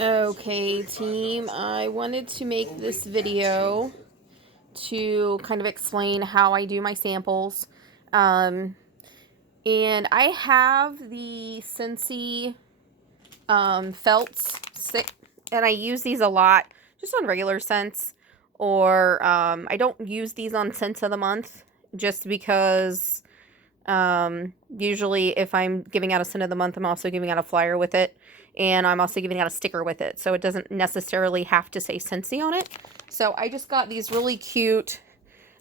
Okay, team, I wanted to make this video to kind of explain how I do my samples. And I have the Scentsy felts, and I use these a lot just on regular scents, or I don't use these on scents of the month just because usually if I'm giving out a scent of the month, I'm also giving out a flyer with it, and I'm also giving out a sticker with it, so it doesn't necessarily have to say Scentsy on it. So I just got these really cute,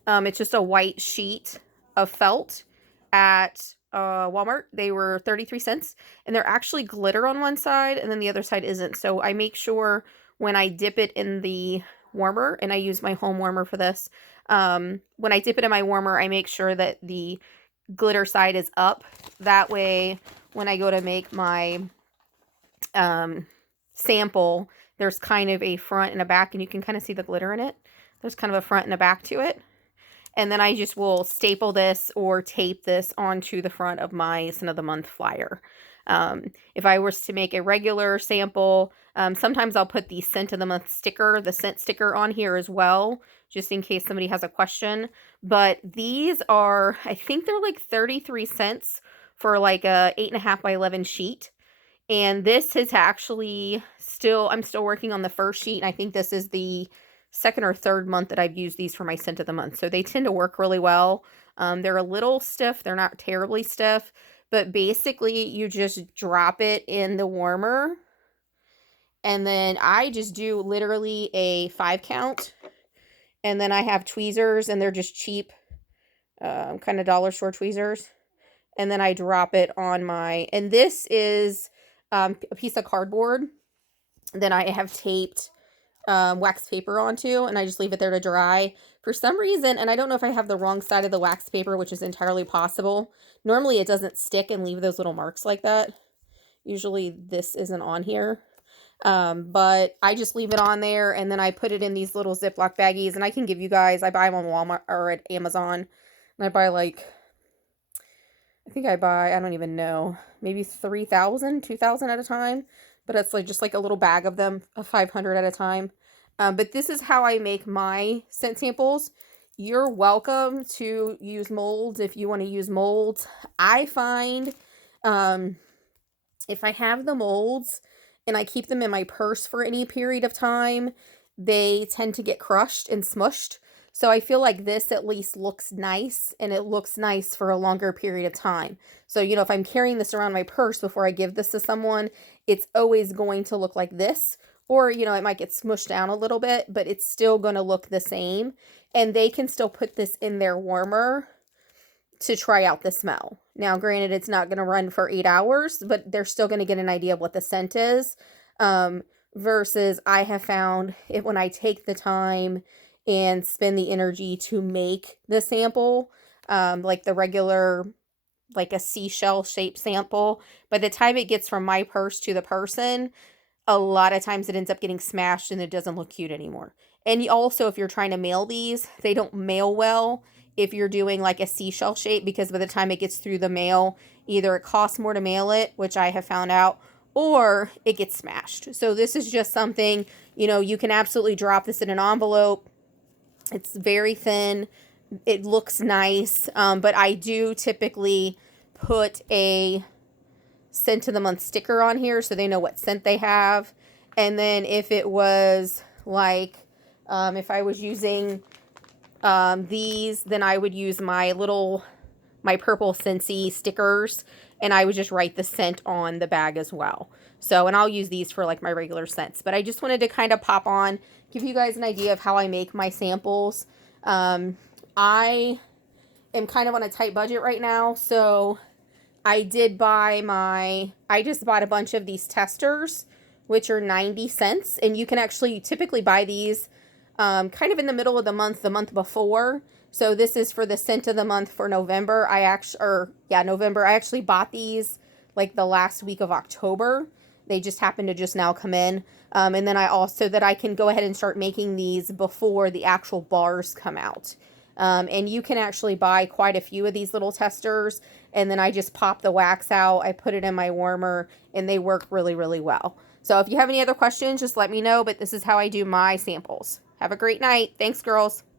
it's just a white sheet of felt at Walmart. They were 33 cents, and they're actually glitter on one side, and then the other side isn't. So I make sure when I dip it in the warmer, and I use my home warmer for this, when I dip it in my warmer, I make sure that the glitter side is up. That way, when I go to make my sample, there's kind of a front and a back, and you can kind of see the glitter in it. There's kind of a front and a back to it. And then I just will staple this or tape this onto the front of my scent of the month flyer. If I was to make a regular sample, sometimes I'll put the scent of the month sticker, the scent sticker on here as well, just in case somebody has a question. But these are, I think they're like 33 cents for like a 8.5 by 11 sheet. And this is actually I'm still working on the first sheet. I think this is the second or third month that I've used these for my scent of the month. So they tend to work really well. They're a little stiff. They're not terribly stiff. But basically, you just drop it in the warmer. And then I just do literally a 5 count. And then I have tweezers, and they're just cheap, kind of dollar store tweezers. And then I drop it on and this is a piece of cardboard that I have taped wax paper onto, and I just leave it there to dry. For some reason, and I don't know if I have the wrong side of the wax paper, which is entirely possible. Normally it doesn't stick and leave those little marks like that. Usually this isn't on here. But I just leave it on there, and then I put it in these little Ziploc baggies, and I can give you guys, I buy them on Walmart or at Amazon, and I buy like, I think I don't even know, maybe 3,000, 2,000 at a time. But it's like just like a little bag of them, of 500 at a time. But this is how I make my scent samples. You're welcome to use molds if you want to use molds. I find if I have the molds and I keep them in my purse for any period of time, they tend to get crushed and smushed. So I feel like this at least looks nice, and it looks nice for a longer period of time. So, if I'm carrying this around my purse before I give this to someone, it's always going to look like this. Or, it might get smushed down a little bit, but it's still going to look the same. And they can still put this in their warmer to try out the smell. Now, granted, it's not going to run for 8 hours, but they're still going to get an idea of what the scent is. Versus I have found it when I take the time and spend the energy to make the sample, like the regular, like a seashell shaped sample, by the time it gets from my purse to the person, a lot of times it ends up getting smashed and it doesn't look cute anymore. And also, if you're trying to mail these, they don't mail well if you're doing like a seashell shape, because by the time it gets through the mail, either it costs more to mail it, which I have found out, or it gets smashed. So this is just something, you can absolutely drop this in an envelope. It's very thin. It looks nice. But I do typically put a scent of the month sticker on here so they know what scent they have. And then if it was like, if I was using these, then I would use my purple Scentsy stickers, and I would just write the scent on the bag as well. So, and I'll use these for like my regular scents. But I just wanted to kind of pop on, give you guys an idea of how I make my samples. I am kind of on a tight budget right now, so I just bought a bunch of these testers, which are 90 cents, and you can actually typically buy these kind of in the middle of the month before. So this is for the scent of the month for November. November. I actually bought these like the last week of October. They just happened to just now come in. And then I can go ahead and start making these before the actual bars come out. And you can actually buy quite a few of these little testers, and then I just pop the wax out, I put it in my warmer, and they work really, really well. So if you have any other questions, just let me know, but this is how I do my samples. Have a great night. Thanks, girls.